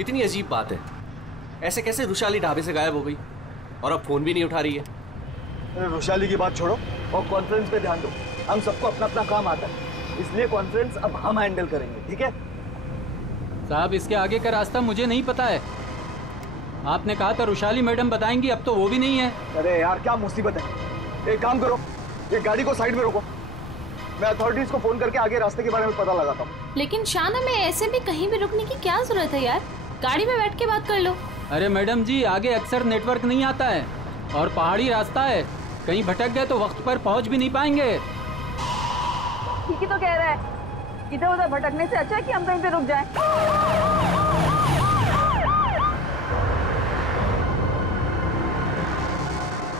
कितनी अजीब बात है, ऐसे कैसे रुशाली ढाबे से गायब हो गई और अब फोन भी नहीं उठा रही है? अरे रुशाली की बात छोड़ो और कॉन्फ्रेंस पे ध्यान दो। हम सबको अपना अपना काम आता है, इसलिए कॉन्फ्रेंस अब हम हैंडल करेंगे, ठीक है? साहब इसके आगे का रास्ता मुझे नहीं पता है। आपने कहा था रुशाली मैडम बताएंगी, अब तो वो भी नहीं है। अरे यार क्या मुसीबत है। एक काम करो, ये गाड़ी को साइड में रोको, मैं अथॉरिटीज को फोन करके आगे रास्ते के बारे में पता लगाता हूँ। लेकिन शान, हमें ऐसे भी कहीं भी रुकने की क्या जरूरत है यार, गाड़ी में बैठ के बात कर लो। अरे मैडम जी, आगे अक्सर नेटवर्क नहीं आता है और पहाड़ी रास्ता है, कहीं भटक गए तो वक्त पर पहुंच भी नहीं पाएंगे। ठीक ही तो कह रहा है, इधर उधर भटकने से अच्छा है कि हम कहीं पे रुक जाएं।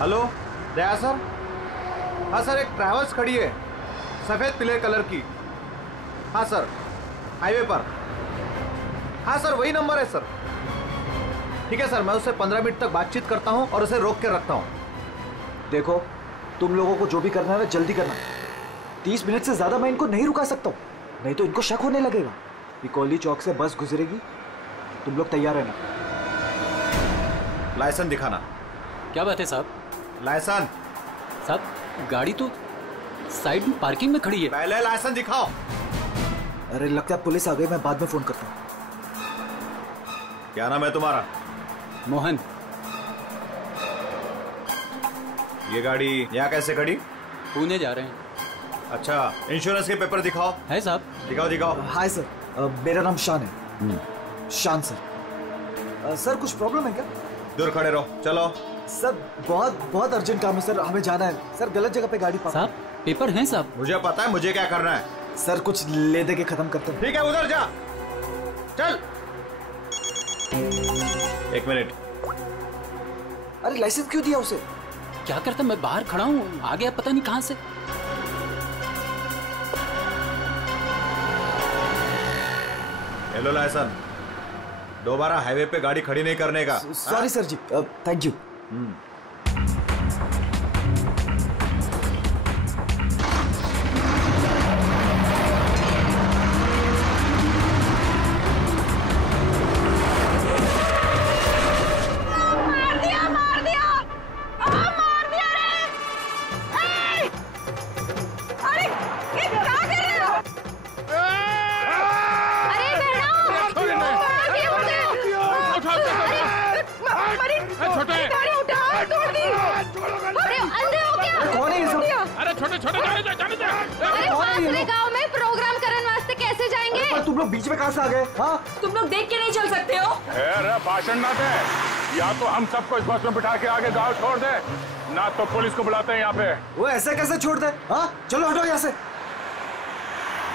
हेलो दया सर। हाँ सर, एक ट्रैवल्स खड़ी है सफेद पीले कलर की। हाँ सर, हाईवे पर। हाँ सर, वही नंबर है सर। ठीक है सर, मैं उससे 15 मिनट तक बातचीत करता हूँ और उसे रोक के रखता हूँ। देखो तुम लोगों को जो भी करना है ना जल्दी करना। 30 मिनट से ज्यादा मैं इनको नहीं रुका सकता हूँ, नहीं तो इनको शक होने लगेगा। बिकौली चौक से बस गुजरेगी, तुम लोग तैयार रहना। लाइसेंस दिखाना। क्या बात है साहब? लाइसेंस साहब, गाड़ी तो साइड में पार्किंग में खड़ी है। पहले लाइसेंस दिखाओ। अरे लगता है पुलिस आ गई, मैं बाद में फोन करता हूँ। क्या नाम है तुम्हारा? मोहन। ये गाड़ी यहाँ कैसे खड़ी? पुणे जा रहे हैं। अच्छा, इंश्योरेंस के पेपर दिखाओ। है साहब? दिखाओ दिखाओ। हाय सर, मेरा नाम शान है। शान सर। सर कुछ प्रॉब्लम है क्या? दूर खड़े रहो, चलो। सर बहुत अर्जेंट काम है सर, हमें जाना है। सर गलत जगह पे गाड़ी पार्क। साहब पेपर हैं साहब? मुझे पता है मुझे क्या करना है। सर कुछ ले दे के खत्म करते हैं। ठीक है, उधर जा। चल। 1 मिनट। अरे लाइसेंस क्यों दिया उसे? क्या करता, मैं बाहर खड़ा हूँ, आ गया पता नहीं कहाँ से। हेलो लाइसेंस, दोबारा हाईवे पे गाड़ी खड़ी नहीं करने का। Sorry sir ji, thank you. तुम लोग बीच में कहां से आ गए? हाँ, तुम लोग देख के नहीं चल सकते हो? भाषण ना दे, या तो हम सबको इस बस में बिठा के आगे गाँव छोड़ दे, ना तो पुलिस को बुलाते हैं यहाँ पे। वो ऐसे कैसे छोड़ दे? हाँ चलो हटो यहाँ से।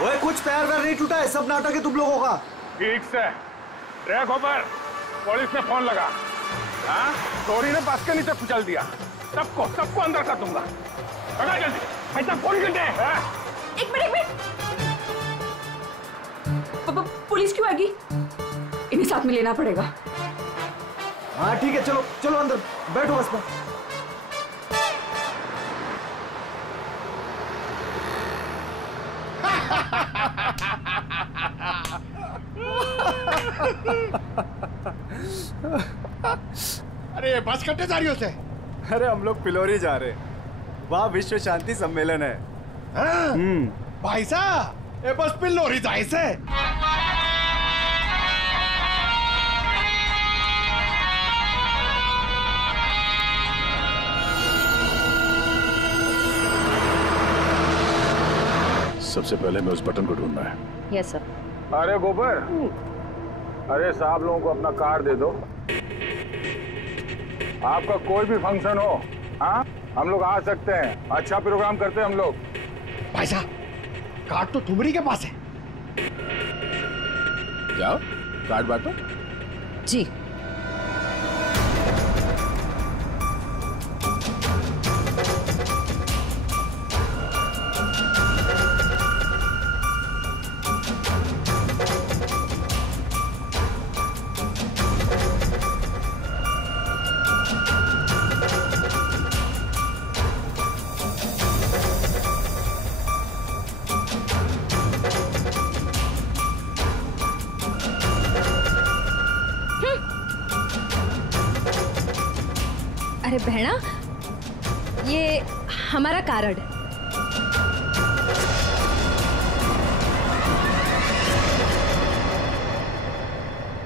वो कुछ पैर वैर नहीं टूटा है, सब नाटक है तुम लोगों का। ठीक से ट्रैक ऊपर, पुलिस ने फोन लगा। हाँ, चोरी ने बस के नीचे कुचल दिया। सबको अंदर कर दूंगा। जल्दी ऐसा फोन कर दे। एक मिनट, पुलिस क्यों आएगी? इन्हें साथ में लेना पड़ेगा। हाँ ठीक है, चलो चलो अंदर बैठो बस में। अरे बस कट्टे जा रही हो से? अरे हम लोग पिलोरी जा रहे हैं, वहाँ विश्व शांति सम्मेलन है। भाई साहब, ये बस पिलोरी जाए से। सबसे पहले मैं उस बटन को ढूंढना है। Yes sir. अरे गोबर, अरे साहब लोगों को अपना कार्ड दे दो। आपका कोई भी फंक्शन हो, हाँ हम लोग आ सकते हैं। अच्छा प्रोग्राम करते हैं हम लोग। भाई साहब, कार्ड तो तुमरी के पास है। जाओ कार्ड बांटो। जी। अरे बहना, ये हमारा कार्ड है।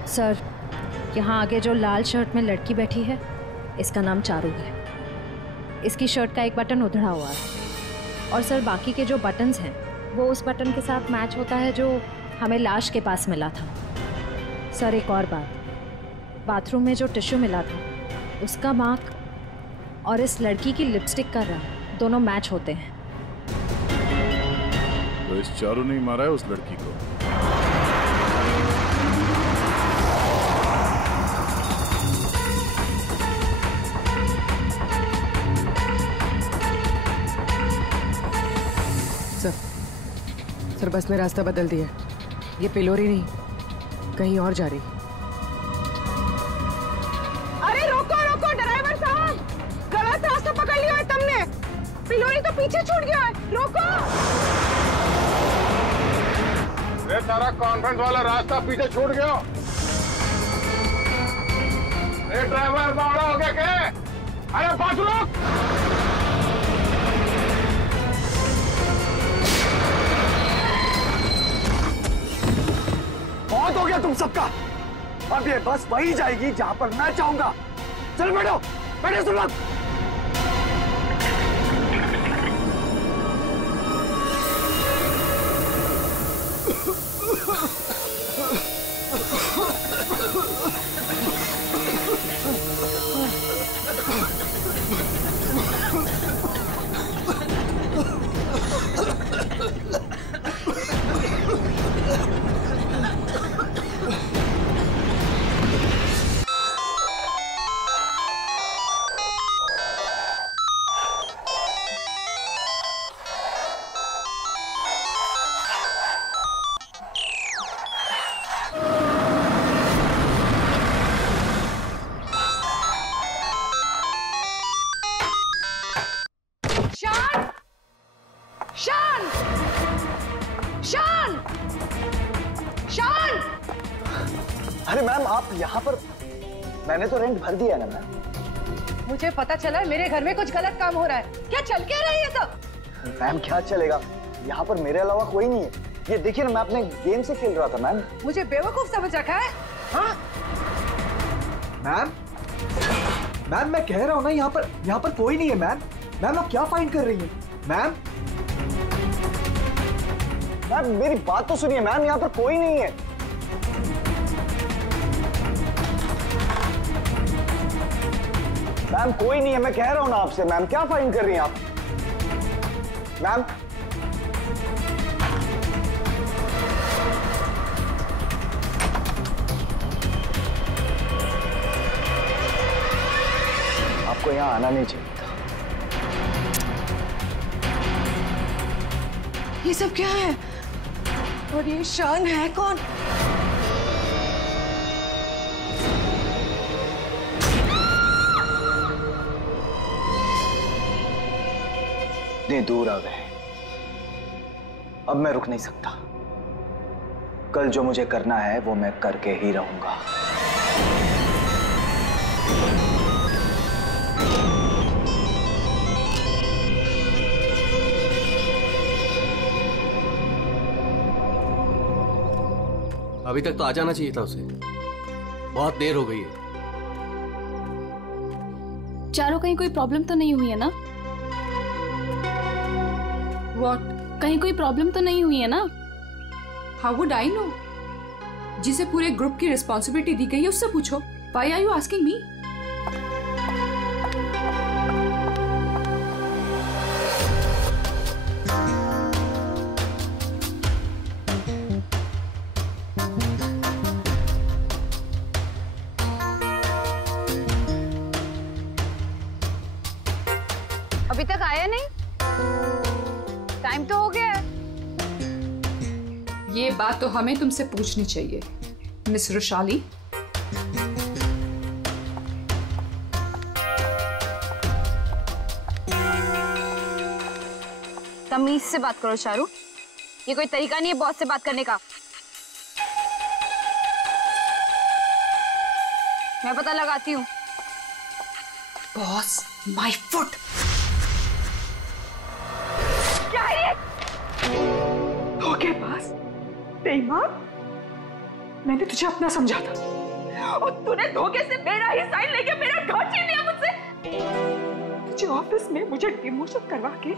सर, यहाँ आगे जो लाल शर्ट में लड़की बैठी है, इसका नाम चारू है। इसकी शर्ट का एक बटन उधड़ा हुआ है और सर बाकी के जो बटन्स हैं वो उस बटन के साथ मैच होता है जो हमें लाश के पास मिला था। सर एक और बात, बाथरूम में जो टिश्यू मिला था उसका मार्क और इस लड़की की लिपस्टिक का रंग दोनों मैच होते हैं। तो इस चारू ने मारा है उस लड़की को। सर बस ने रास्ता बदल दिया। ये पिलोरी नहीं, कहीं और जा रही। अरे रोको रोको ड्राइवर साहब, गलत रास्ता पकड़ लिया है तुमने। पिलोरी तो पीछे छूट गया है, रोको। ये तारा कॉन्वेंट वाला रास्ता पीछे छूट गया। ये ड्राइवर बावड़ा हो गया क्या? अरे बात रोक। बहुत हो गया तुम सबका। अब ये बस वही जाएगी जहां पर मैं चाहूंगा। चल बैठो, बैठो तुम लोग। अरे मैम आप यहाँ पर, मैंने तो रेंट भर दिया है ना मैम। मुझे पता चला मेरे घर में कुछ गलत काम हो रहा है। क्या चल क्या रहा है ये सब? मैम क्या चलेगा, यहाँ पर मेरे अलावा कोई नहीं है। ये देखिए ना, मैं अपने गेम से खेल रहा था मैम। मुझे बेवकूफ समझ रखा है? हाँ मैम, मैम मैं कह रहा हूँ ना, यहाँ पर कोई नहीं है मैम। मैम आप क्या फाइंड कर रही हैं? मैम मैम मेरी बात तो सुनिए मैम, यहाँ पर कोई नहीं है। मैम कोई नहीं है, मैं कह रहा हूं ना आपसे। मैम क्या फाइंड कर रही हैं आप? मैम आपको यहां आना नहीं चाहिए था। ये सब क्या है? और ये शान है कौन? इतने दूर आ गए, अब मैं रुक नहीं सकता। कल जो मुझे करना है वो मैं करके ही रहूंगा। अभी तक तो आ जाना चाहिए था उसे, बहुत देर हो गई है। चारों कहीं कोई प्रॉब्लम तो नहीं हुई है ना? What? कहीं कोई प्रॉब्लम तो नहीं हुई है ना? How would I know? जिसे पूरे ग्रुप की रिस्पॉन्सिबिलिटी दी गई है उससे पूछो। Why are you asking me? अभी तक आया नहीं? टाइम तो हो गया है। ये बात तो हमें तुमसे पूछनी चाहिए, मिस रुशाली। तमीज से बात करो चारू, ये कोई तरीका नहीं है बॉस से बात करने का। मैं पता लगाती हूँ। Boss my foot. क्या है ये? धोखेबाज, बेईमान। मैंने तुझे अपना समझा था और तूने धोखे से मेरा ही साइन लेके मेरा घर छीन लिया मुझसे। तुझे ऑफिस में मुझे डिमोशन करवा के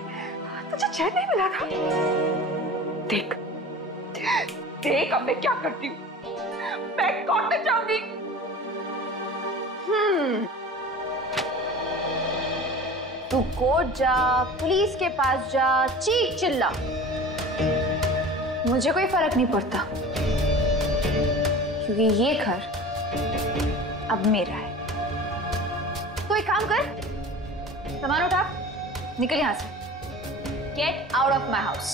तुझे चैन नहीं मिला था। देख देख अब मैं क्या करती हूँ। मैं कोर्ट में जाऊंगी। तू कोर्ट जा, पुलिस के पास जा, चीख चिल्ला, मुझे कोई फर्क नहीं पड़ता, क्योंकि ये घर अब मेरा है। तो एक काम कर, सामान उठा, निकल यहां से। Get out of my house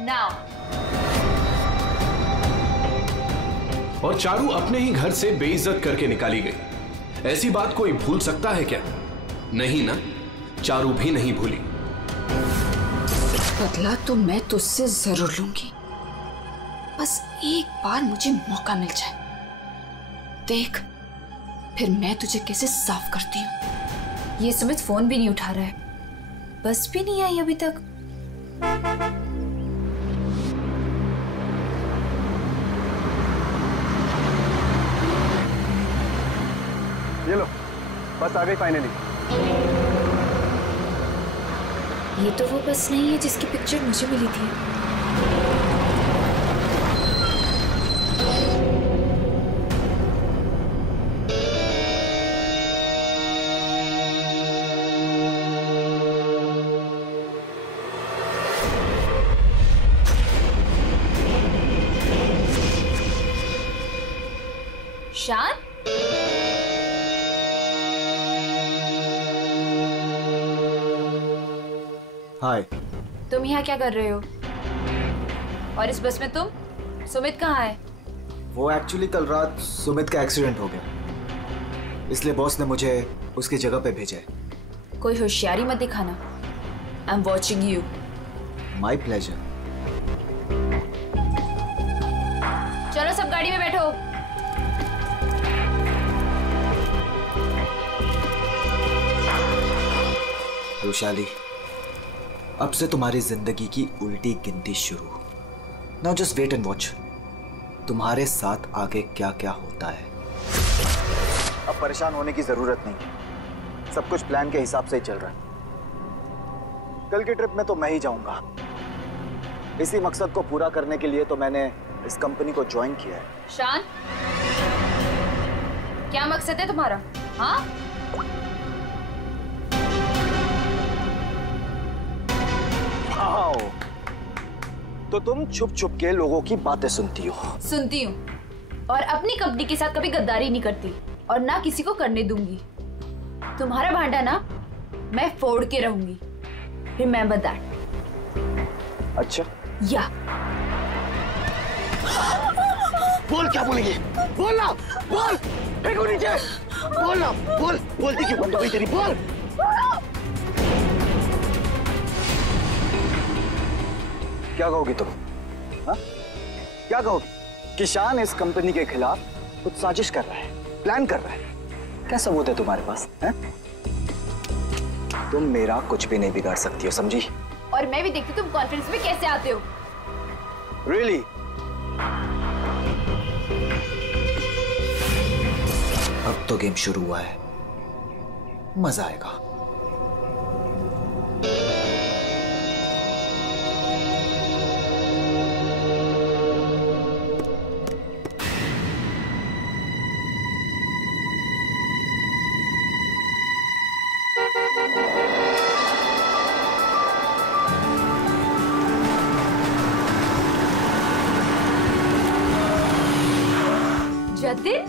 now. और चारू अपने ही घर से बेइज्जत करके निकाली गई। ऐसी बात कोई भूल सकता है क्या? नहीं ना, चारू भी नहीं भूली। बदला तो मैं तुझसे जरूर लूंगी, बस एक बार मुझे मौका मिल जाए। देख फिर मैं तुझे कैसे साफ करती हूँ। ये सुमित फोन भी नहीं उठा रहा है, बस भी नहीं आई अभी तक। ये लो, बस आ गई फाइनली। ये तो वो बस नहीं है जिसकी पिक्चर मुझे मिली थी। शान, हाय। तुम यहाँ क्या कर रहे हो? और इस बस में तुम? सुमित कहाँ है? वो एक्चुअली कल रात सुमित का एक्सीडेंट हो गया, इसलिए बॉस ने मुझे उसकी जगह पे भेजा है। कोई होशियारी मत दिखाना। I am watching you. My pleasure. चलो सब गाड़ी में बैठो। वैशाली, अब से तुम्हारी जिंदगी की उल्टी गिनती शुरू। Now just wait and watch, तुम्हारे साथ आगे क्या क्या होता है। अब परेशान होने की जरूरत नहीं, सब कुछ प्लान के हिसाब से ही चल रहा है। कल की ट्रिप में तो मैं ही जाऊंगा। इसी मकसद को पूरा करने के लिए तो मैंने इस कंपनी को ज्वाइन किया है। शान, क्या मकसद है तुम्हारा? हाँ, तो तुम छुप छुप के लोगों की बातें सुनती हो? सुनती हूँ, और अपनी कंपनी के साथ कभी गद्दारी नहीं करती और ना किसी को करने दूंगी। तुम्हारा भांडा ना मैं फोड़ के रहूंगी। Remember that. अच्छा, या बोल क्या बोलेंगे? बोल ना, बोल। फेंको नीचे। बोल ना, बोल। बोलती क्यों बंद हो गई तेरी? बोल। क्या कहोगी तुम? हाँ? क्या कहोगी? कि शान इस कंपनी के खिलाफ कुछ साजिश कर रहा है, प्लान कर रहा है। क्या सबूत है तुम्हारे पास? है? तुम मेरा कुछ भी नहीं बिगाड़ सकती हो, समझी? और मैं भी देखती तुम कॉन्फ्रेंस में कैसे आते हो। Really? अब तो गेम शुरू हुआ है, मजा आएगा। जतिन,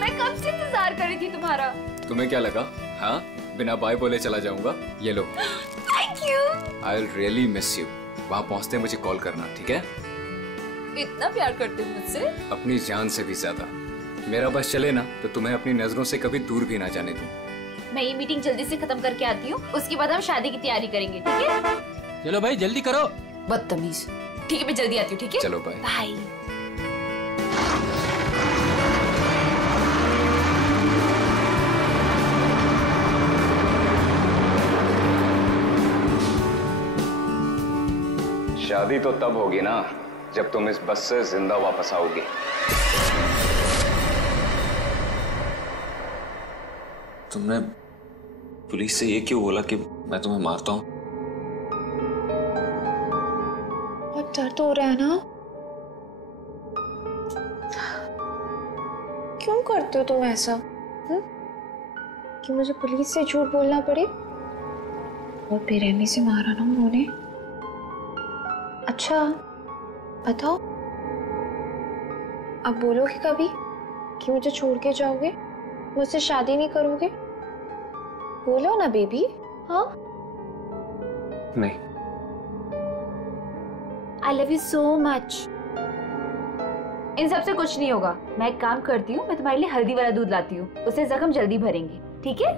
मैं कब से इंतजार कर रही थी तुम्हारा। तुम्हें क्या लगा? हाँ, बिना बाय बोले चला जाऊंगा? ये लो। Thank you. I will really miss you. वहाँ पहुँचते मुझे कॉल करना, ठीक है? इतना प्यार करते हो मुझसे? अपनी जान से भी ज्यादा। मेरा बस चले ना तो तुम्हें अपनी नजरों से कभी दूर भी ना जाने दूं। मैं ये मीटिंग जल्दी से खत्म करके आती हूँ, उसके बाद हम शादी की तैयारी करेंगे, ठीक है? चलो भाई जल्दी करो। बदतमीज। ठीक है, मैं जल्दी आती हूँ, ठीक है? चलो बाय। बाय। शादी तो तब होगी ना जब तुम इस बस से जिंदा वापस आओगी। तुमने पुलिस से ये क्यों बोला कि मैं तुम्हें मारता हूं? बहुत डर तो हो रहा है ना? क्यों करते हो तुम ऐसा? कि मुझे पुलिस से झूठ बोलना पड़े? और बेरहमी से मारा ना उन्होंने। अच्छा बताओ, अब बोलोगे कभी कि मुझे छोड़ के जाओगे, मुझसे शादी नहीं करोगे? बोलो ना बेबी। हाँ नहीं। I love you so much. इन सब से कुछ नहीं होगा। मैं एक काम करती हूँ, मैं तुम्हारे लिए हल्दी वाला दूध लाती हूँ, उससे जख्म जल्दी भरेंगे, ठीक है?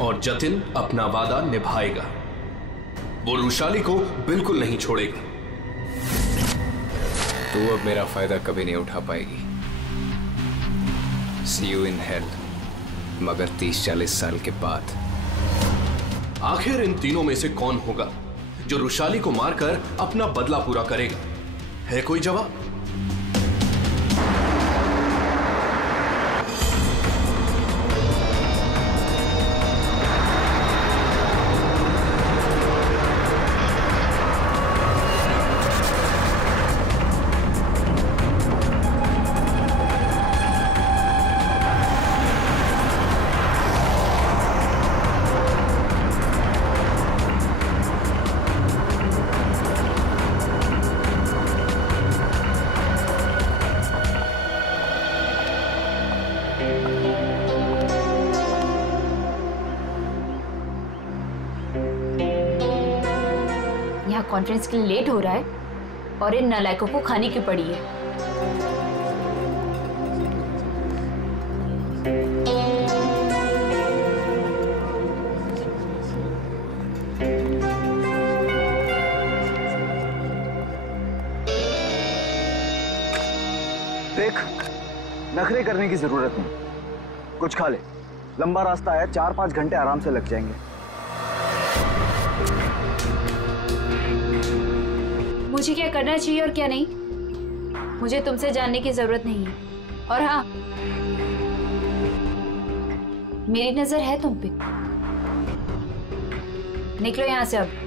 और जतिन अपना वादा निभाएगा। वो रुशाली को बिल्कुल नहीं छोड़ेगा। तू अब मेरा फायदा कभी नहीं उठा पाएगी। See you in hell, मगर 30-40 साल के बाद। आखिर इन तीनों में से कौन होगा जो रुशाली को मारकर अपना बदला पूरा करेगा? है कोई जवाब? कॉन्फ्रेंस के लिए लेट हो रहा है और इन नालायकों को खाने की पड़ी है। देख, नखरे करने की जरूरत नहीं, कुछ खा ले। लंबा रास्ता है, 4-5 घंटे आराम से लग जाएंगे। मुझे क्या करना चाहिए और क्या नहीं, मुझे तुमसे जानने की जरूरत नहीं है। और हाँ, मेरी नजर है तुम पे। निकलो यहां से अब।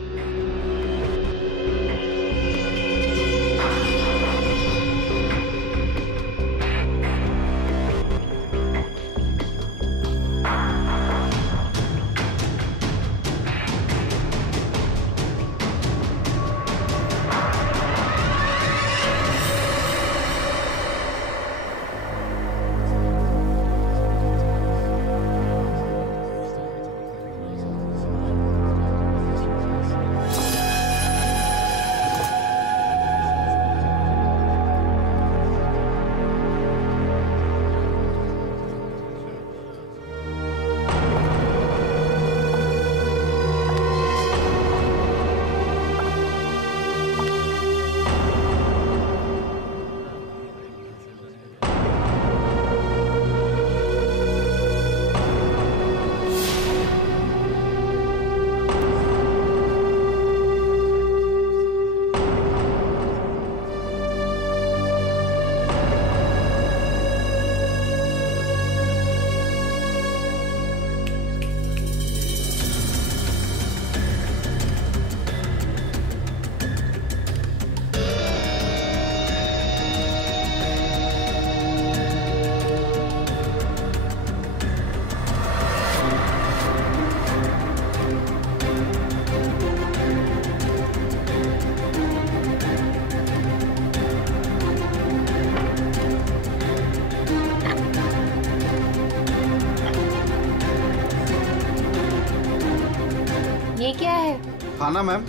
ये क्या है? खाना मैम।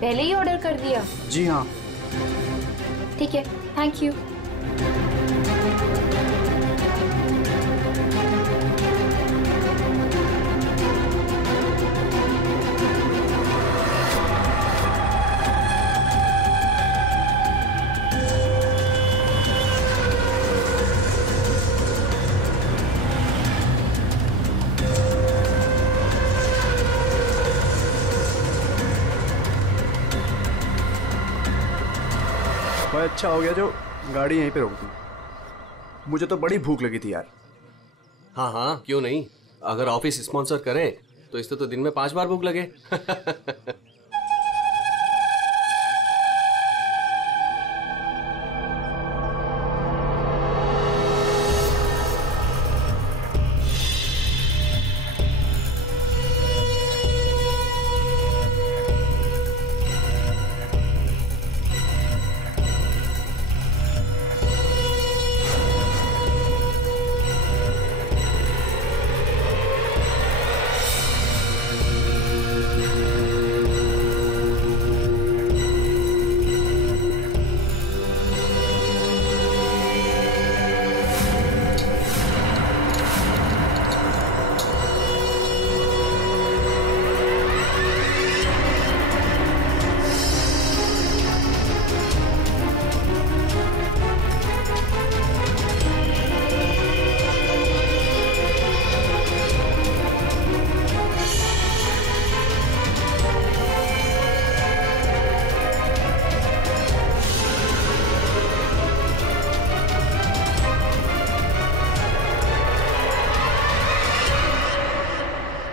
पहले ही ऑर्डर कर दिया? जी हाँ। ठीक है, थैंक यू। अच्छा हो गया जो गाड़ी यहीं पे रोक दी। मुझे तो बड़ी भूख लगी थी यार। हाँ हाँ, क्यों नहीं। अगर ऑफिस स्पॉन्सर करे तो इससे तो दिन में 5 बार भूख लगे।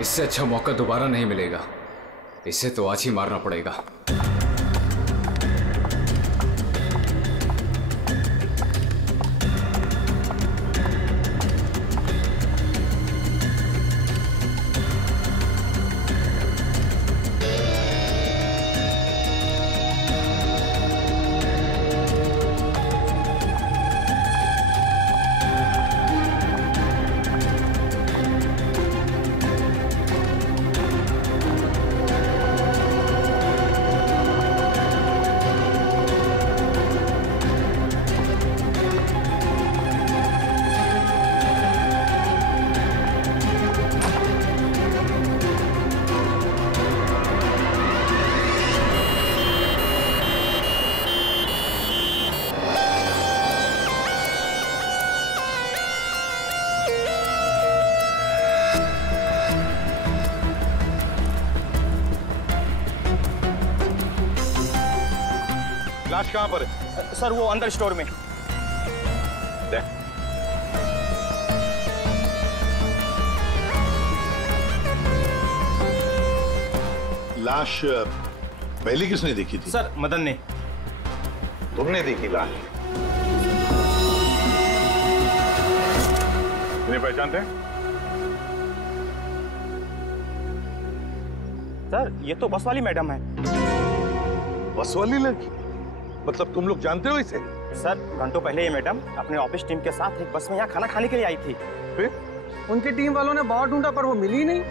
इससे अच्छा मौका दोबारा नहीं मिलेगा। इसे तो आज ही मारना पड़ेगा। लाश कहाँ पर है? सर वो अंदर स्टोर में। लाश पहले किसने देखी थी? सर मदन ने। तुमने देखी लाश? इन्हें पहचानते हैं? सर ये तो बस वाली मैडम है। बस वाली लड़की? मतलब तुम लोग जानते हो इसे? सर घंटों पहले ये मैडम अपने ऑफिस टीम के साथ एक बस में यहाँ खाना खाने के लिए आई थी। फिर? उनकी टीम वालों ने बहुत ढूंढा पर वो मिली नहीं।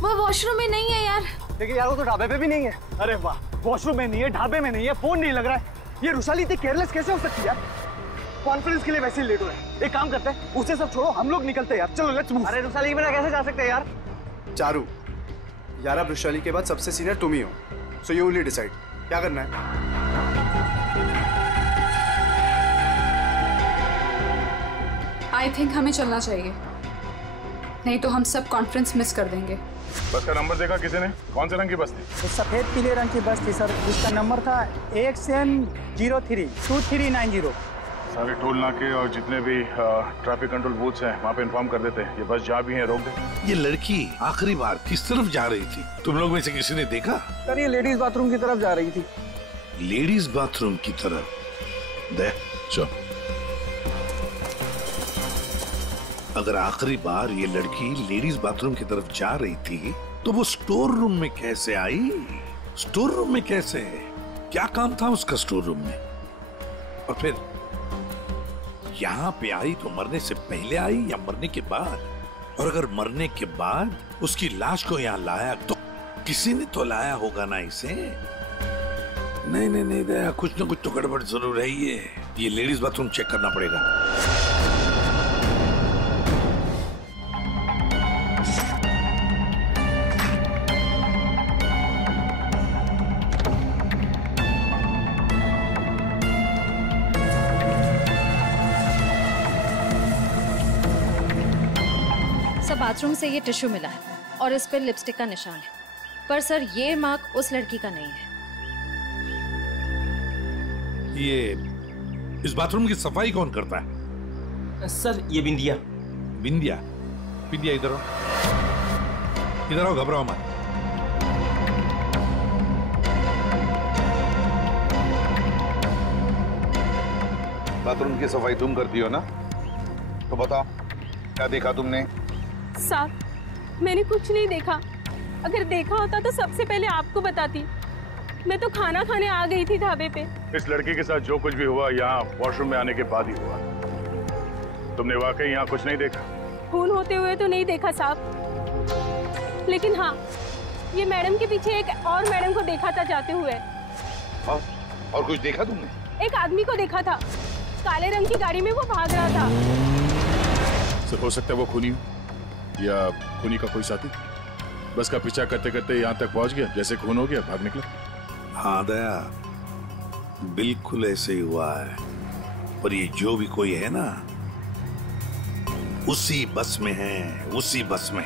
वो वॉशरूम में नहीं है यार। देखिए यार वो तो ढाबे पे भी नहीं है। अरे वाह, वॉशरूम में नहीं है, ढाबे में नहीं है, फोन नहीं लग रहा है। ये रुशाली इतनी केयरलेस कैसे हो सकती है यार? कॉन्फ्रेंस के लिए वैसे ही लेट हो रहे हैं। एक काम करते हैं, उसे सब छोड़ो, हम लोग निकलते हैं यार। चलो लेट्स मूव। अरे रुशाली के बिना कैसे जा सकते हैं यार? चारू यार, अब रुशाली के बाद सबसे सीनियर तुम ही हो, सो यू विल डिसाइड क्या करना है। आई थिंक हमें चलना चाहिए, नहीं तो हम सब कॉन्फ्रेंस मिस कर देंगे। बस का नंबर देखा किसी ने? कौन से रंग की बस थी? तो सफेद पीले रंग की बस थी सर, जिसका नंबर था XN032390। सारे टोल नाके और जितने भी ट्रैफिक कंट्रोल बूथ्स हैं वहाँ पे इन्फॉर्म कर देते हैं। ये बस जहाँ भी है रोक दे। ये लड़की आखिरी बार किस तरफ जा रही थी? तुम लोग में से किसी ने देखा? सर ये लेडीज बाथरूम की तरफ जा रही थी। लेडीज बाथरूम की तरफ? दे चलो। अगर आखिरी बार ये लड़की लेडीज बाथरूम की तरफ जा रही थी तो वो स्टोर रूम में कैसे आई? स्टोर रूम में कैसे? क्या काम था उसका स्टोर रूम में? और फिर यहाँ पे आई तो मरने से पहले आई या मरने के बाद? और अगर मरने के बाद उसकी लाश को यहाँ लाया तो किसी ने तो लाया होगा ना इसे? नहीं नहीं नहीं दया, कुछ ना कुछ तो गड़बड़ जरूर है। ये लेडीज बाथरूम चेक करना पड़ेगा। बाथरूम से ये टिश्यू मिला है और इस पर लिपस्टिक का निशान है। पर सर ये मार्क उस लड़की का नहीं है। ये इस बाथरूम की सफाई कौन करता है? सर ये बिंदिया। बिंदिया? बिंदिया इधर आओ, इधर आओ, घबराओ मत। बाथरूम की सफाई तुम करती हो ना? तो बताओ क्या देखा तुमने? साहब मैंने कुछ नहीं देखा। अगर देखा होता तो सबसे पहले आपको बताती। मैं तो खाना खाने आ गई थी ढाबे पे। इस लड़की के साथ जो कुछ भी हुआ यहाँ वॉशरूम में आने के बाद ही हुआ। तुमने वाकई यहाँ कुछ नहीं देखा? खून होते हुए तो नहीं देखा साहब, लेकिन हाँ ये मैडम के पीछे एक और मैडम को देखा था जाते हुए। और कुछ देखा तुमने? एक आदमी को देखा था, काले रंग की गाड़ी में वो भाग रहा था। सिर्फ हो सकता है वो खूनी हो या खूनी का कोई साथी बस का पीछा करते करते यहाँ तक पहुँच गया, जैसे खून हो गया भाग निकला। हाँ दया, बिल्कुल ऐसे ही हुआ है। पर ये जो भी कोई है ना, उसी बस में है, उसी बस में।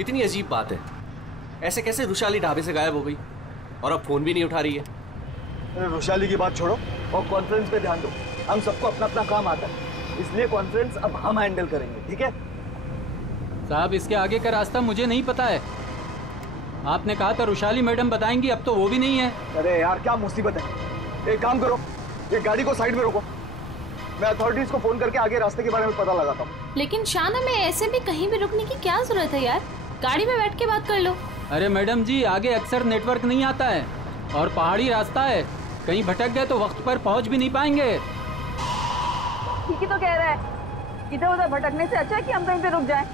इतनी अजीब बात है, ऐसे कैसे रुशाली ढाबे से गायब हो गई और अब फोन भी नहीं उठा रही है? अरे रुशाली की बात छोड़ो और कॉन्फ्रेंस पे ध्यान दो। हम सबको अपना अपना काम आता है, इसलिए कॉन्फ्रेंस अब हम हैंडल करेंगे, ठीक है? साहब इसके आगे का रास्ता मुझे नहीं पता है। आपने कहा था रुशाली मैडम बताएंगी, अब तो वो भी नहीं है। अरे यार क्या मुसीबत है। एक काम करो, ये गाड़ी को साइड में रोको, मैं अथॉरिटीज को फोन करके आगे रास्ते के बारे में पता लगाता हूँ। लेकिन शाना में ऐसे भी कहीं भी रुकने की क्या जरूरत है यार? गाड़ी में बैठ के बात कर लो। अरे मैडम जी आगे अक्सर नेटवर्क नहीं आता है और पहाड़ी रास्ता है, कहीं भटक गए तो वक्त पर पहुंच भी नहीं पाएंगे। ठीक ही तो कह रहा है, इधर उधर भटकने से अच्छा है कि हम कहीं पे रुक जाएं।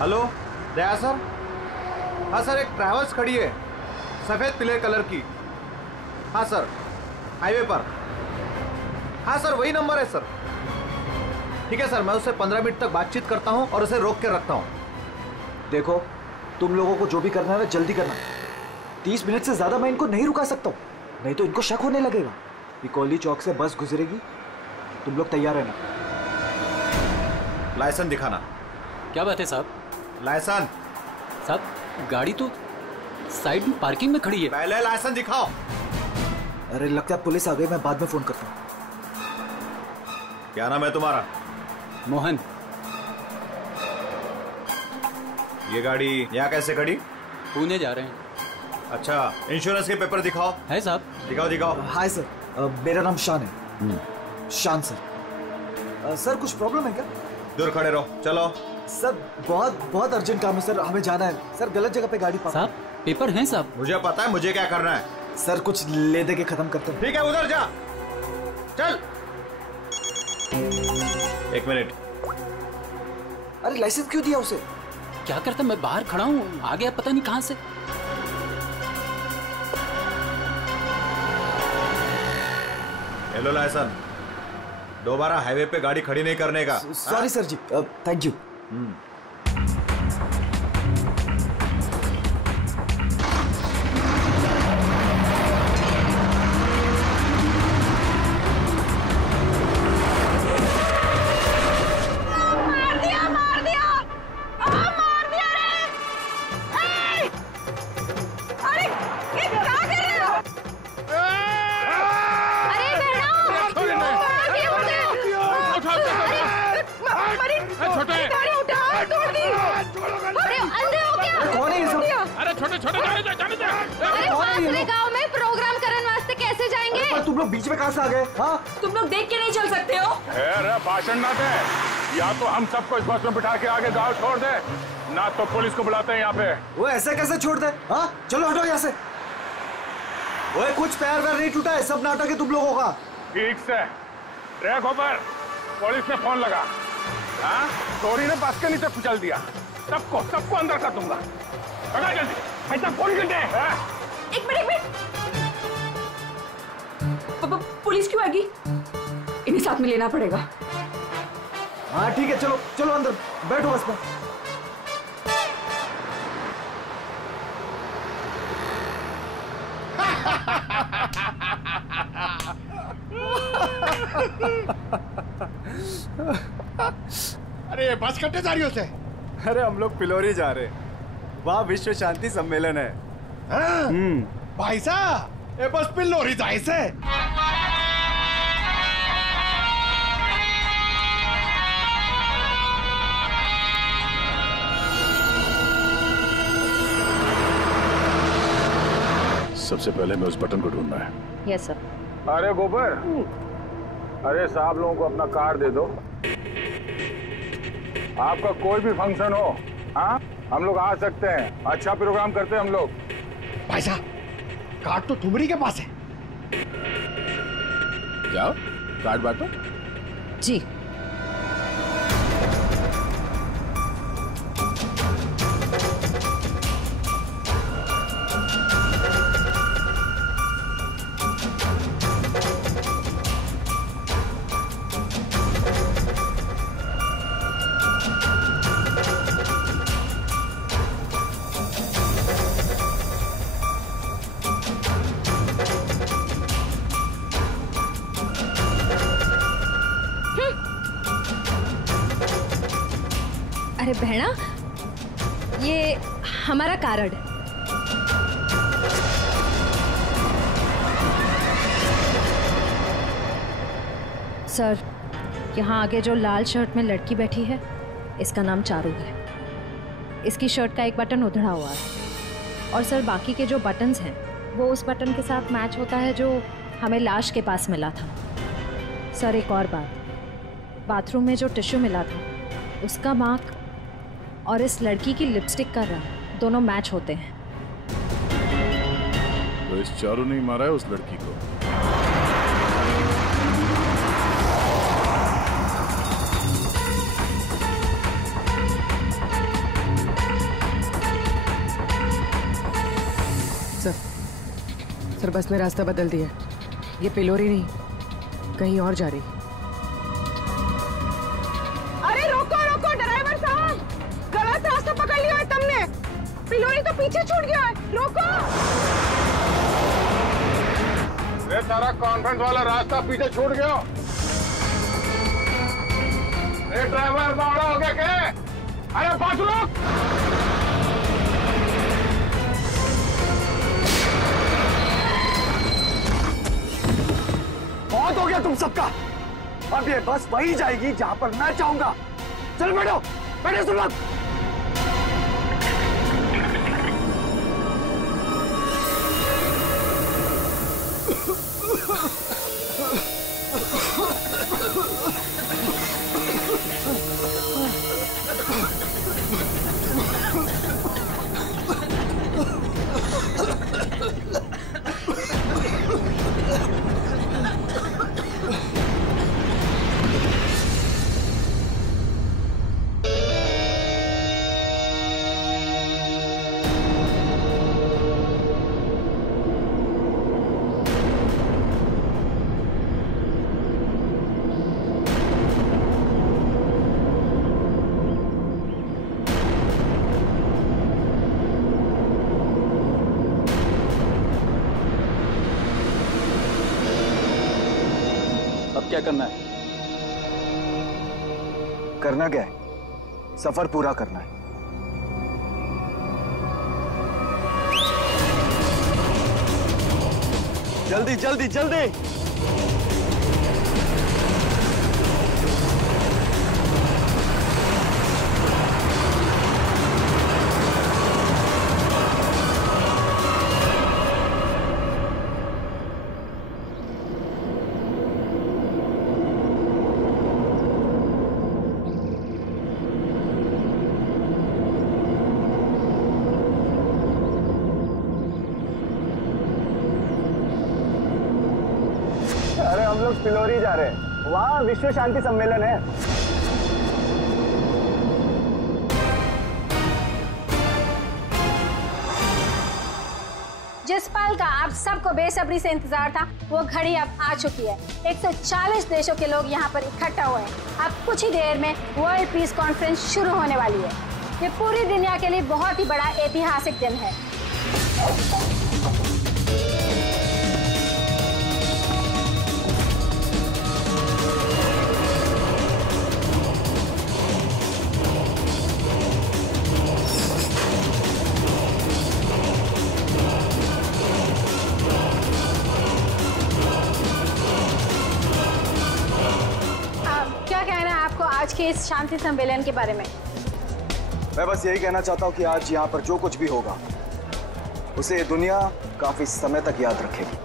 हेलो दया सर? हाँ सर, एक ट्रैवल्स खड़ी है सफेद पीले कलर की। हाँ सर, हाईवे पर। हाँ सर वही नंबर है सर। ठीक है सर, मैं उससे 15 मिनट तक बातचीत करता हूँ और उसे रोक के रखता हूँ। देखो तुम लोगों को जो भी करना है ना जल्दी करना। 30 मिनट से ज्यादा मैं इनको नहीं रुका सकता हूँ, नहीं तो इनको शक होने लगेगा। पिकोली चौक से बस गुजरेगी, तुम लोग तैयार रहना। लाइसेंस दिखाना। क्या बात है साहब? लाइसेंस साहब गाड़ी तो साइड में पार्किंग में खड़ी है। पहले लाइसेंस दिखाओ। अरे लगता है पुलिस आ गई, मैं बाद में फोन करता हूँ। क्या नाम है तुम्हारा? मोहन। ये गाड़ी यहाँ कैसे खड़ी? पुणे जा रहे हैं। अच्छा, इंश्योरेंस के पेपर दिखाओ। है साहब? दिखाओ दिखाओ। हाय सर, मेरा नाम शान है। शान सर। सर कुछ प्रॉब्लम है क्या? दूर खड़े रहो, चलो। सर बहुत अर्जेंट काम है सर, हमें जाना है। सर गलत जगह पे गाड़ी पार्क। साहब पेपर हैं साहब? मुझे पता है मुझे क्या करना है। सर कुछ ले दे के खत्म करते हैं। ठीक है उधर जा, चल। 1 मिनट। अरे लाइसेंस क्यों दिया उसे? क्या करता, मैं बाहर खड़ा हूँ, आ गया पता नहीं कहाँ से। हेलो लाइसेंस, दोबारा हाईवे पे गाड़ी खड़ी नहीं करने का। Sorry sir ji, thank you. तुम लोग बीच में कहां से आ गए? हाँ? तुम लोग देख के नहीं चल सकते हो? भाषण ना दे, या तो हम सबको इस बस में बिठा के आगे गांव छोड़ दे, ना तो पुलिस को बुलाते हैं यहाँ पे। वो ऐसे कैसे छोड़ दे? हाँ चलो हटो यहाँ से। वो कुछ पैर वैर नहीं टूटा है, सब नाटक है तुम लोगों का। ठीक से ट्रैक ऊपर, पुलिस ने फोन लगा। हाँ चोरी ने बस के नीचे कुचल दिया, सबको अंदर कर दूंगा। जल्दी ऐसा फोन कर दे। एक मिनट, पुलिस क्यों आएगी? इन्हें साथ में लेना पड़ेगा। हाँ ठीक है, चलो चलो अंदर बैठो बस में। अरे बस कट्टे जा रही हो से? अरे हम लोग पिलोरी जा रहे हैं, वहाँ विश्व शांति सम्मेलन है। भाई साहब ये बस पिलोरी जाए से। सबसे पहले मैं उस बटन को ढूंढना है। Yes sir. अरे गोबर, अरे साहब लोगों को अपना कार्ड दे दो। आपका कोई भी फंक्शन हो, हाँ हम लोग आ सकते हैं। अच्छा प्रोग्राम करते हैं हम लोग। भाई साहब कार्ड तो तुम्हारी के पास है। जाओ कार्ड बांटो। जी। अरे बहना, ये हमारा कार्ड है। सर, यहाँ आगे जो लाल शर्ट में लड़की बैठी है, इसका नाम चारू है। इसकी शर्ट का एक बटन उधड़ा हुआ है और सर बाकी के जो बटन्स हैं वो उस बटन के साथ मैच होता है जो हमें लाश के पास मिला था। सर एक और बात, बाथरूम में जो टिश्यू मिला था उसका मार्क और इस लड़की की लिपस्टिक का रंग दोनों मैच होते हैं। तो इस चारू ने मारा है उस लड़की को। सर बस ने रास्ता बदल दिया। ये पिलोरी नहीं, कहीं और जा रही। अरे रोको रोको ड्राइवर साहब, गलत रास्ता पकड़ लिया है तुमने। पिलोरी तो पीछे छूट गया है, रोको। ये सारा कॉन्फ्रेंस वाला रास्ता पीछे छूट गया। ये ड्राइवर बावड़ा हो गया क्या? अरे बात रोक। बहुत हो गया तुम सबका। अब ये बस वही जाएगी जहां पर मैं चाहूंगा। चलो बैठो, बैठो सब लोग। क्या करना है? करना क्या है? सफर पूरा करना है। जल्दी जल्दी जल्दी। पिलोरी जा रहे हैं, वहाँ विश्व शांति सम्मेलन है। जिस पल का आप सबको बेसब्री से इंतजार था वो घड़ी अब आ चुकी है। 140 देशों के लोग यहाँ पर इकट्ठा हुए हैं। अब कुछ ही देर में वर्ल्ड पीस कॉन्फ्रेंस शुरू होने वाली है। ये पूरी दुनिया के लिए बहुत ही बड़ा ऐतिहासिक दिन है। के इस शांति सम्मेलन के बारे में? मैं बस यही कहना चाहता हूँ कि आज यहाँ पर जो कुछ भी होगा उसे ये दुनिया काफी समय तक याद रखेगी।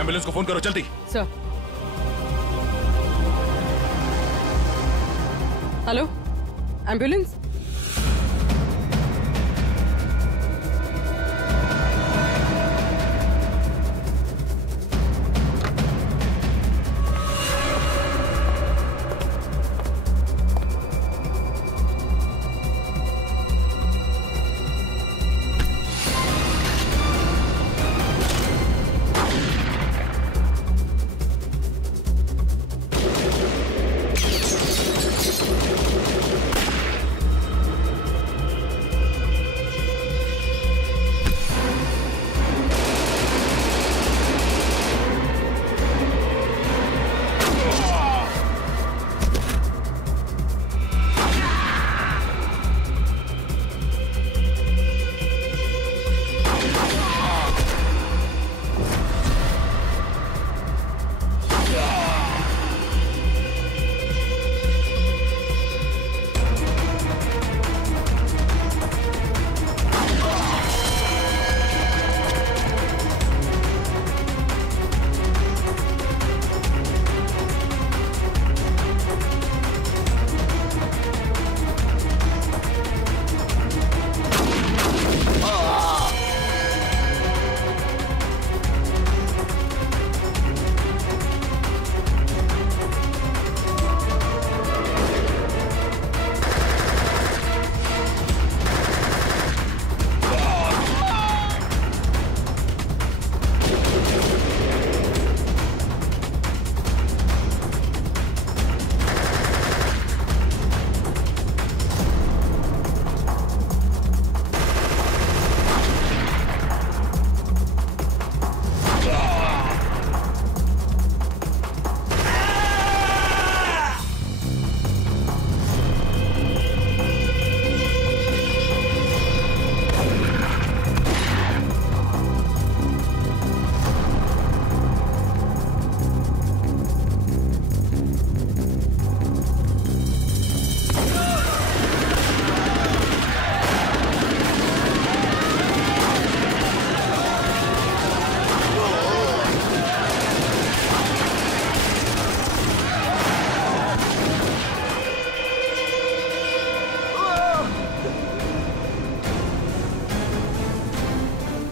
एम्बुलेंस को फोन करो जल्दी। सर। Hello, ambulance?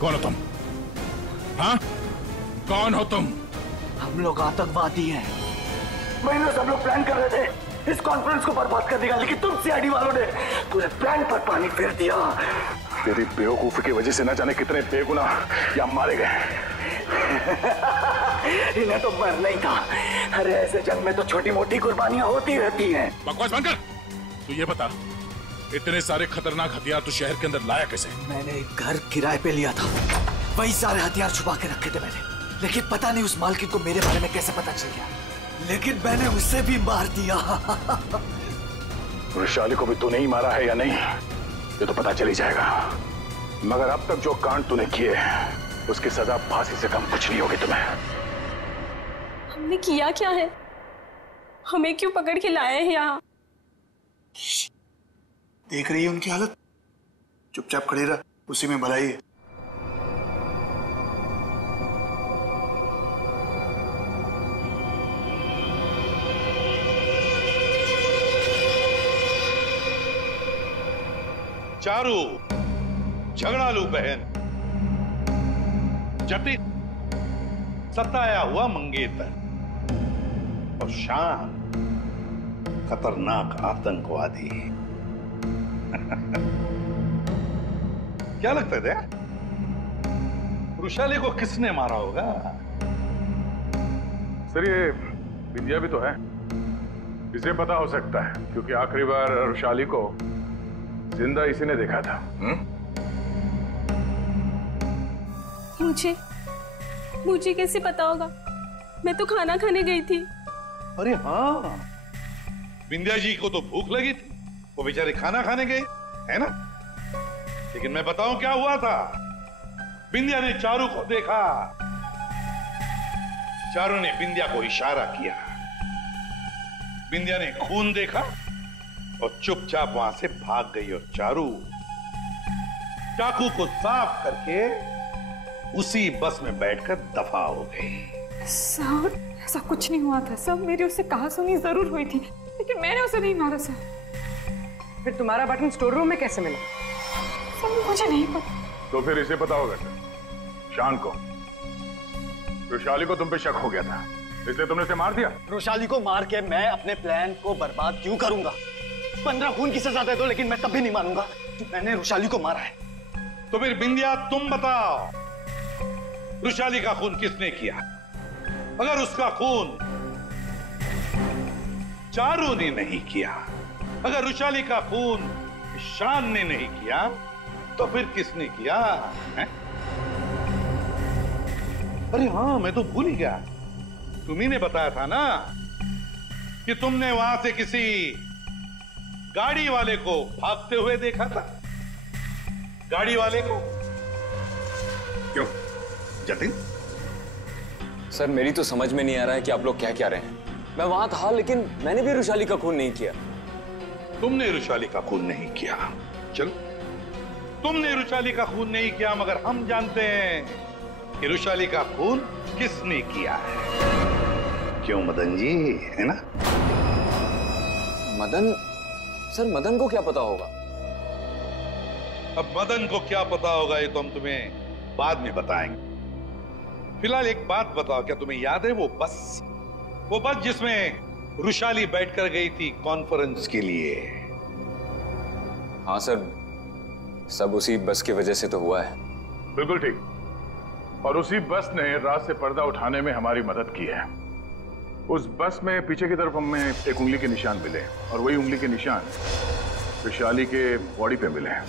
कौन हो तुम? हाँ? कौन हो तुम? हम लोग आतंकवादी हैं। महीनों से हम लोग प्लान कर रहे थे इस कॉन्फ्रेंस को बर्बाद करने का, लेकिन तुम सीआईडी वालों ने पूरे प्लान पर पानी फेर दिया। तेरी बेवकूफी की वजह से न जाने कितने बेगुनाह यहाँ मारे गए। इन्हें तो मरना ही था। अरे ऐसे जंग में तो छोटी मोटी कुर्बानियां होती रहती हैं। बकवास बंद कर। तू ये बता, इतने सारे खतरनाक हथियार तू शहर के अंदर लाया कैसे? मैंने एक घर किराए पे लिया था, वही सारे हथियार छुपा के रखे थे मैंने। लेकिन पता नहीं उस मालकिन को मेरे बारे में कैसे पता चल गया, लेकिन मैंने उसे भी मार दिया। वैशाली को भी तूने ही मारा है या नहीं ये तो पता चल ही जाएगा, मगर अब तक जो कांड तूने किए उसकी सजा फांसी से कम कुछ नहीं होगी तुम्हें। हमने किया क्या है? हमें क्यों पकड़ के लाए हैं यहाँ? देख रही है उनकी हालत, चुपचाप खड़ी रह, उसी में भलाई है। चारू झगड़ालू बहन, जतिन सताया हुआ मंगेतर और शान खतरनाक आतंकवादी। क्या लगता है दया? रुशाली को किसने मारा होगा? सर ये विद्या भी तो है, इसे पता हो सकता है क्योंकि आखिरी बार रुशाली को जिंदा इसी ने देखा था। मुझे कैसे पता होगा? मैं तो खाना खाने गई थी। अरे हाँ, विंध्या जी को तो भूख लगी थी, वो बेचारे खाना खाने गए, है ना? लेकिन मैं बताऊं क्या हुआ था। विंध्या ने चारू को देखा, चारू ने विंध्या को इशारा किया, विंध्या ने खून देखा और चुपचाप वहां से भाग गई और चारू चाकू को साफ करके उसी बस में बैठकर दफा हो गई। सर ऐसा कुछ नहीं हुआ था सर, मेरी उससे कहासुनी जरूर हुई थी लेकिन मैंने उसे नहीं मारा सर। फिर तुम्हारा बटन स्टोर रूम में कैसे मिला? सर मुझे नहीं पता। तो फिर इसे पता होगा सर, शान को। रुशाली को तुम पे शक हो गया था इसलिए तुमने इसे मार दिया। रुशाली को मार के मैं अपने प्लान को बर्बाद क्यों करूंगा? 15 खून की सजा दे दो लेकिन मैं तब भी नहीं मानूंगा कि मैंने रुशाली को मारा है। तो फिर बिंदिया तुम बताओ, रुशाली का खून किसने किया? अगर उसका खून चारू ने नहीं किया, अगर रुशाली का खून शान ने नहीं किया, तो फिर किसने किया है? अरे हाँ, मैं तो भूल ही गया, तुम्ही ने बताया था ना कि तुमने वहां से किसी गाड़ी वाले को भागते हुए देखा था। गाड़ी वाले को क्यों? जतिन, सर मेरी तो समझ में नहीं आ रहा है कि आप लोग क्या कह रहे हैं। मैं वहां था लेकिन मैंने भी रुशाली का खून नहीं किया। तुमने रुशाली का खून नहीं किया, चलो तुमने रुशाली का खून नहीं किया, मगर हम जानते हैं कि रुशाली का खून किसने किया है। क्यों मदन जी, है ना? मदन? सर मदन को क्या पता होगा? अब मदन को क्या पता होगा ये तो हम तुम्हें बाद में बताएंगे। फिलहाल एक बात बताओ, क्या तुम्हें याद है वो बस जिसमें रुशाली बैठकर गई थी कॉन्फ्रेंस के लिए? हाँ सर, सब उसी बस की वजह से तो हुआ है। बिल्कुल ठीक, और उसी बस ने रात से पर्दा उठाने में हमारी मदद की है। उस बस में पीछे की तरफ हमें एक उंगली के निशान मिले और वही उंगली के निशान रुशाली के बॉडी पे मिले हैं।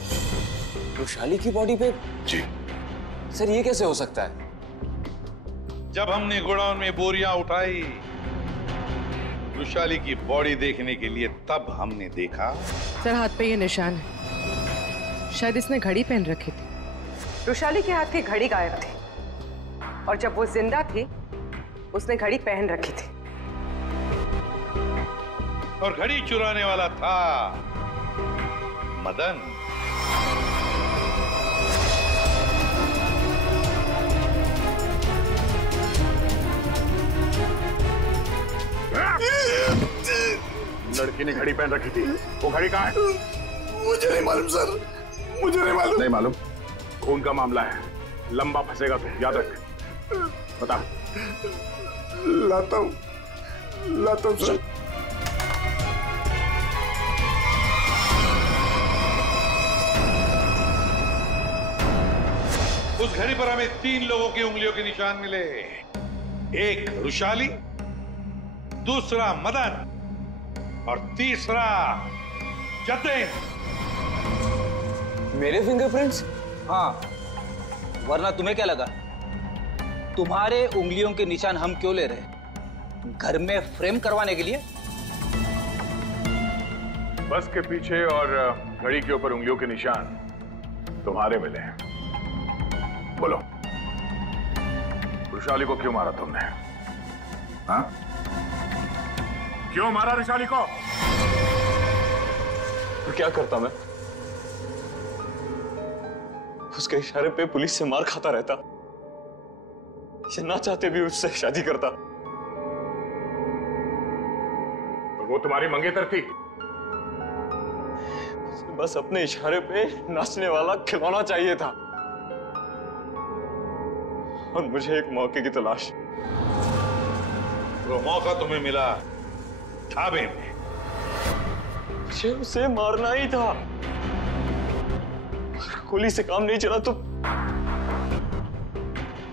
रुशाली की बॉडी पे? जी। सर ये कैसे हो सकता है? जब हमने गोडाउन में बोरियां उठाई रुशाली की बॉडी देखने के लिए, तब हमने देखा। सर हाथ पे ये निशान है, शायद इसने घड़ी पहन रखी थी। रुशाली के हाथ की घड़ी गायब थी और जब वो जिंदा थी उसने घड़ी पहन रखी थी। और घड़ी चुराने वाला था मदन। लड़की ने घड़ी पहन रखी थी, वो घड़ी कहाँ है? मुझे नहीं मालूम सर, मुझे नहीं मालूम। नहीं मालूम? खून का मामला है, लंबा फंसेगा तो याद रख। बता। लाता हूं सर। उस घड़ी पर हमें 3 लोगों की उंगलियों के निशान मिले। एक रुशाली, दूसरा मदन और तीसरा जतिन। मेरे फिंगरप्रिंट्स? हाँ, वरना तुम्हें क्या लगा तुम्हारे उंगलियों के निशान हम क्यों ले रहे? घर में फ्रेम करवाने के लिए? बस के पीछे और घड़ी के ऊपर उंगलियों के निशान तुम्हारे मिले हैं। बोलो, रुशाली को क्यों मारा तुमने? हाँ? क्यों मारा रुशाली को? तो क्या करता मैं? उसके इशारे पे पुलिस से मार खाता रहता, या ना चाहते भी उससे शादी करता। और वो तुम्हारी मंगेतर थी? बस अपने इशारे पे नाचने वाला खिलौना चाहिए था और मुझे एक मौके की तलाश। वो मौका तुम्हें मिला ढाबे में। मुझे उसे मारना ही था। गोली से काम नहीं चला तो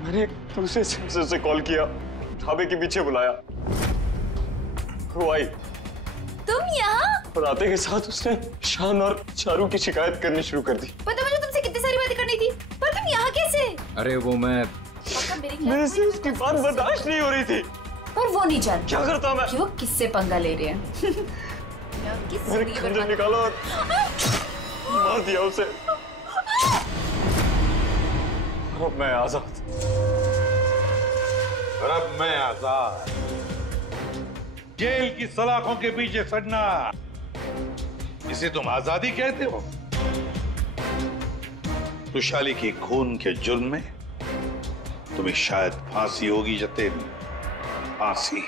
मैंने दूसरे सेंसर से कॉल किया, ढाबे के पीछे बुलाया, वो आई। तुम यहाँ? और आते के साथ उसने शान और चारू की शिकायत करनी शुरू कर दी। पता मुझे तुमसे कितनी सारी बातें करनी थी, पर तुम यहाँ कैसे? अरे वो मैं मेरे से उसकी बात बर्दाश्त नहीं हो रही थी। पर वो नहीं जानता क्या करता मैं कि वो किससे पंगा ले रहे हैं। मैंने खंजर निकाला और मार दिया उसे। और अब मैं आजाद। और अब मैं आजाद। जेल की सलाखों के पीछे सड़ना, इसे तुम आजादी कहते हो? रुशाली के खून के जुर्म में तुम्हें शायद फांसी होगी जतिन, फांसी।